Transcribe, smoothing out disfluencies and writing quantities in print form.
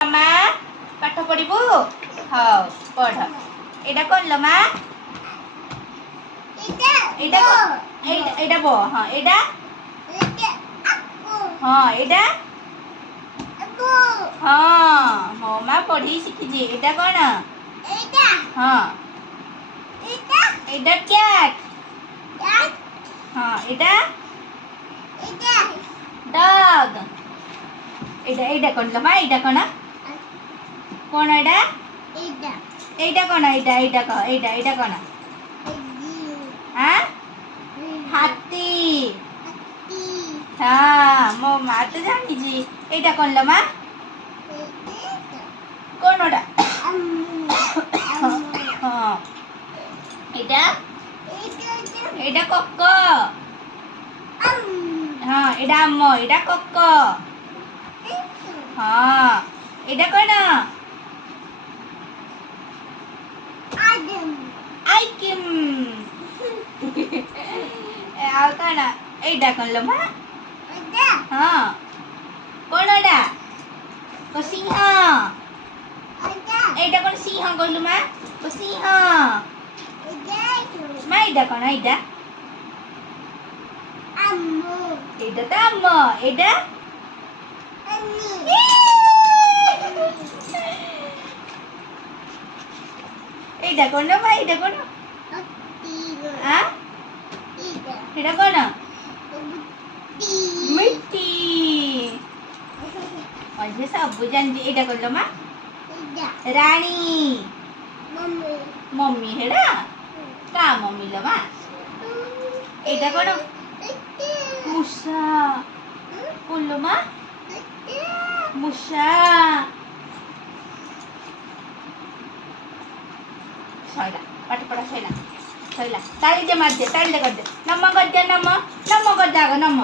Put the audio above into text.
ମା ପାଠ ପଢିବୁ? ହଉ ପଢ। ଏଇଟା କଣ ଲୋ ମା? ଏଇଟା ଏଇଟା ବ ହଁ ଏଇଟା ହଁ ଏଇଟା ହଁ ମୋ ମା ପଢି ଶିଖିଛି। ଏଇଟା କଣ? ହଁ ଏଇଟା କ୍ୟାଟ୍। ହଁ ଏଇଟା ଡଗ୍। ଏଇଟା କଣ ଲୋ ମା? ଏଇଟା କଣ? କଣ ଏଇଟା? ଏଇଟା କଣ? ଏଇଟା କହ। ଏଇଟା କଣ? ଆଁ ହାତୀ। ହଁ ମୋ ମା ତ ଜାଣିଛି। ଏଇଟା କଣ ଲୋ ମା? କଣ ଏଟା? ହଁ ଏଇଟା କକ। ହଁ ଏଇଟା ଆମ ଏଇଟା କକ। ହଁ ଏଇଟା କଣ? ଆଇକିମ୍। ଆଉ କଣ? ଏଇଟା କଣ ଲୋ ମା? ହଁ କଣ ଏଟା? ସିଂହ। ଏଇଟା କଣ ସିଂହ କହିଲୁ ମା? ସିଂହ। ମା ଏଇଟା କଣ? ଏଇଟା ଏଇଟା ତ ଆମ। ଏଇଟା ଏଇଟା କଣ ଲୋ ମା? ଏଇଟା କଣ? ଆଁ ଏଇଟା କଣ? ମିଟି। ଅଝେ ସବୁ ଜାଣିଛି। ଏଇଟା କଣ ଲୋ ମା? ରାଣୀ। ମମ୍ମି ହେଡ଼ା କା ମମ୍ମି ଲୋ ମା? ଏଇଟା କଣ? ମୂଷା। କଣ ଲୋ ମା? ମୂଷା। ସଇଲା ପାଠ ପଢା ସଇଲା। ତାଳି ଦେ ମାରିଦେ। ତାଳି ଦେ କରିଦେ। ନମ କରିଦେ। ନମ କରିଦେ ଆଗ ନମ।